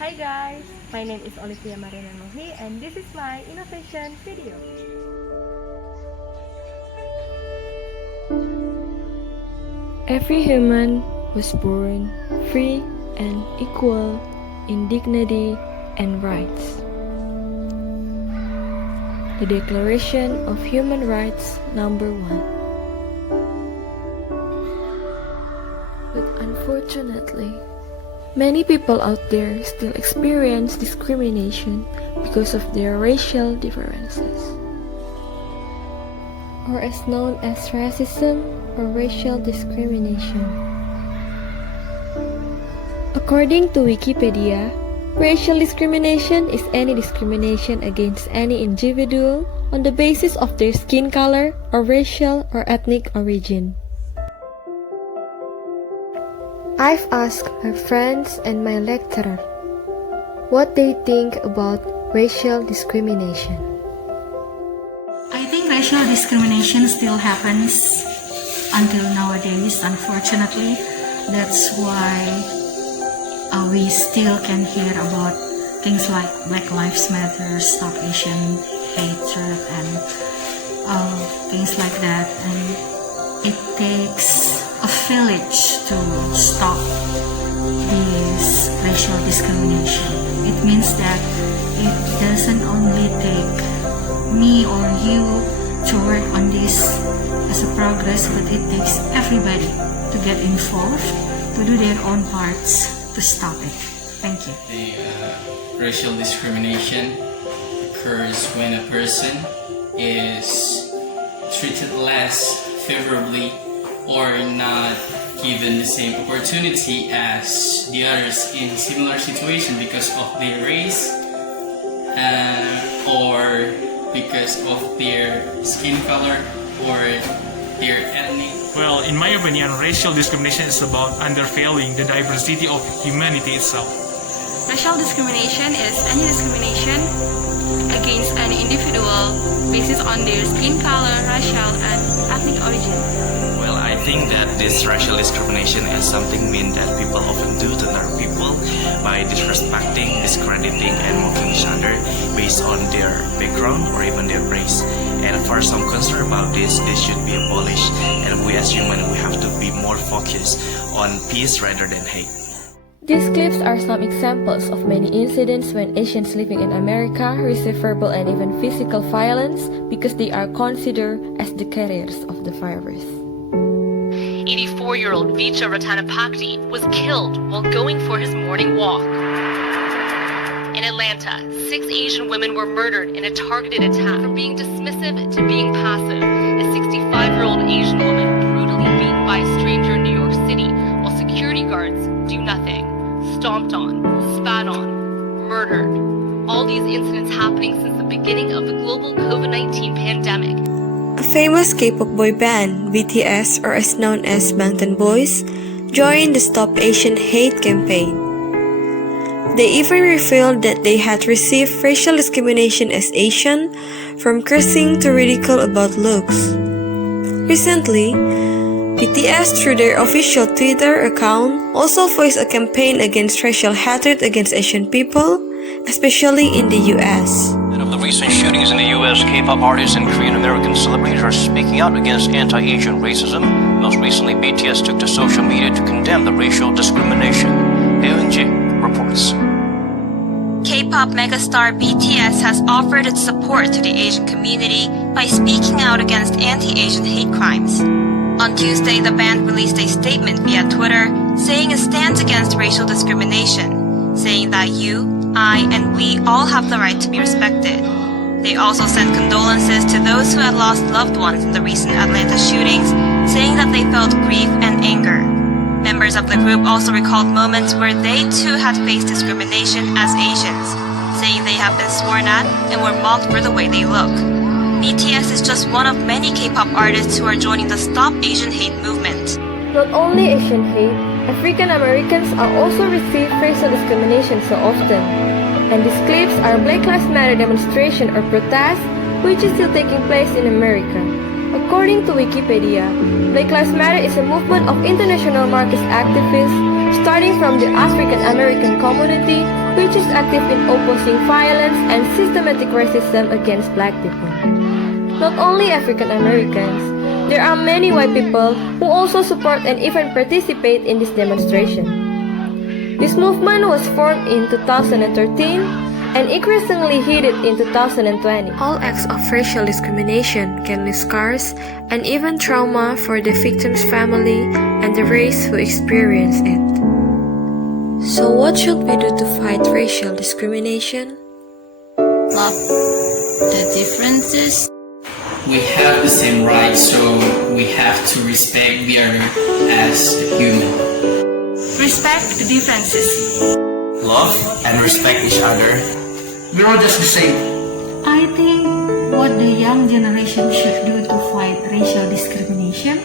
Hi guys, my name is Olivia Nanlohy and this is my innovation video. Every human was born free and equal in dignity and rights. The Declaration of Human Rights number 1. But unfortunately, many people out there still experience discrimination because of their racial differences, or as known as racism or racial discrimination. According to Wikipedia, racial discrimination is any discrimination against any individual on the basis of their skin color or racial or ethnic origin. I've asked my friends and my lecturer what they think about racial discrimination. I think racial discrimination still happens until nowadays, unfortunately. That's why we still can hear about things like Black Lives Matter, Stop Asian Hatred, and things like that. And it takes a village to stop this racial discrimination. It means that it doesn't only take me or you to work on this as a progress, but it takes everybody to get involved, to do their own parts to stop it. Thank you. The racial discrimination occurs when a person is treated less favorably or not given the same opportunity as the others in similar situation because of their race or because of their skin color or their ethnic. Well, in my opinion, racial discrimination is about undervaluing the diversity of humanity itself. Racial discrimination is any discrimination against any individual based on their skin color, racial, and ethnic origin. Well, I think that this racial discrimination is something mean that people often do to other people by disrespecting, discrediting, and mocking each other based on their background or even their race. And for some concern about this should be abolished. And we as humans, we have to be more focused on peace rather than hate. These clips are some examples of many incidents when Asians living in America receive verbal and even physical violence because they are considered as the carriers of the virus. 84-year-old Vicha Ratanapakdi was killed while going for his morning walk. In Atlanta, 6 Asian women were murdered in a targeted attack. From being dismissive to being passive, a 65-year-old Asian woman brutally beaten by a stranger in New York City while security guards do nothing. Stomped on, spat on, murdered. All these incidents happening since the beginning of the global COVID-19 pandemic. A famous K-pop boy band, BTS, or as known as Bangtan Boys, joined the Stop Asian Hate campaign. They even revealed that they had received racial discrimination as Asian, from cursing to ridicule about looks. Recently, BTS, through their official Twitter account, also voiced a campaign against racial hatred against Asian people, especially in the US. And of the recent shootings in the US, K-pop artists and Korean American celebrities are speaking out against anti-Asian racism. Most recently, BTS took to social media to condemn the racial discrimination. Eun-ji reports. K-pop megastar BTS has offered its support to the Asian community by speaking out against anti-Asian hate crimes. On Tuesday, the band released a statement via Twitter saying it stands against racial discrimination, saying that you, I, and we all have the right to be respected. They also sent condolences to those who had lost loved ones in the recent Atlanta shootings, saying that they felt grief and anger. Members of the group also recalled moments where they too had faced discrimination as Asians, saying they have been sworn at and were mocked for the way they look. BTS is just one of many K-pop artists who are joining the Stop Asian Hate movement. Not only Asian hate, African Americans are also receive racial discrimination so often. And these clips are Black Lives Matter demonstration or protest, which is still taking place in America. According to Wikipedia, Black Lives Matter is a movement of international Marxist activists starting from the African American community which is active in opposing violence and systematic racism against black people. Not only African Americans, there are many white people who also support and even participate in this demonstration. This movement was formed in 2013 and increasingly heated in 2020. All acts of racial discrimination can leave scars and even trauma for the victim's family and the race who experience it. So what should we do to fight racial discrimination? Love the differences. We have the same rights, so we have to respect the other as a human. Respect the differences. Love and respect each other. We're all just the same. I think what the young generation should do to fight racial discrimination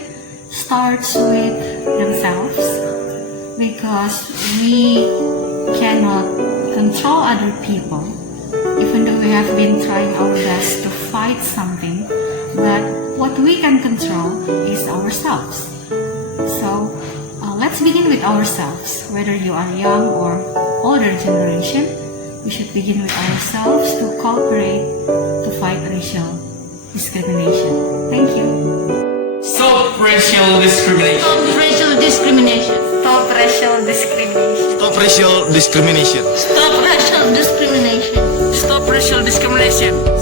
starts with themselves, because we cannot control other people, even though we have been trying our best to fight something, but what we can control is ourselves. So let's begin with ourselves. Whether you are young or older generation, we should begin with ourselves to cooperate to fight racial discrimination. Thank you. Stop racial discrimination. Stop racial discrimination. Stop racial discrimination. Stop racial discrimination. Stop racial discrimination. Stop racial discrimination.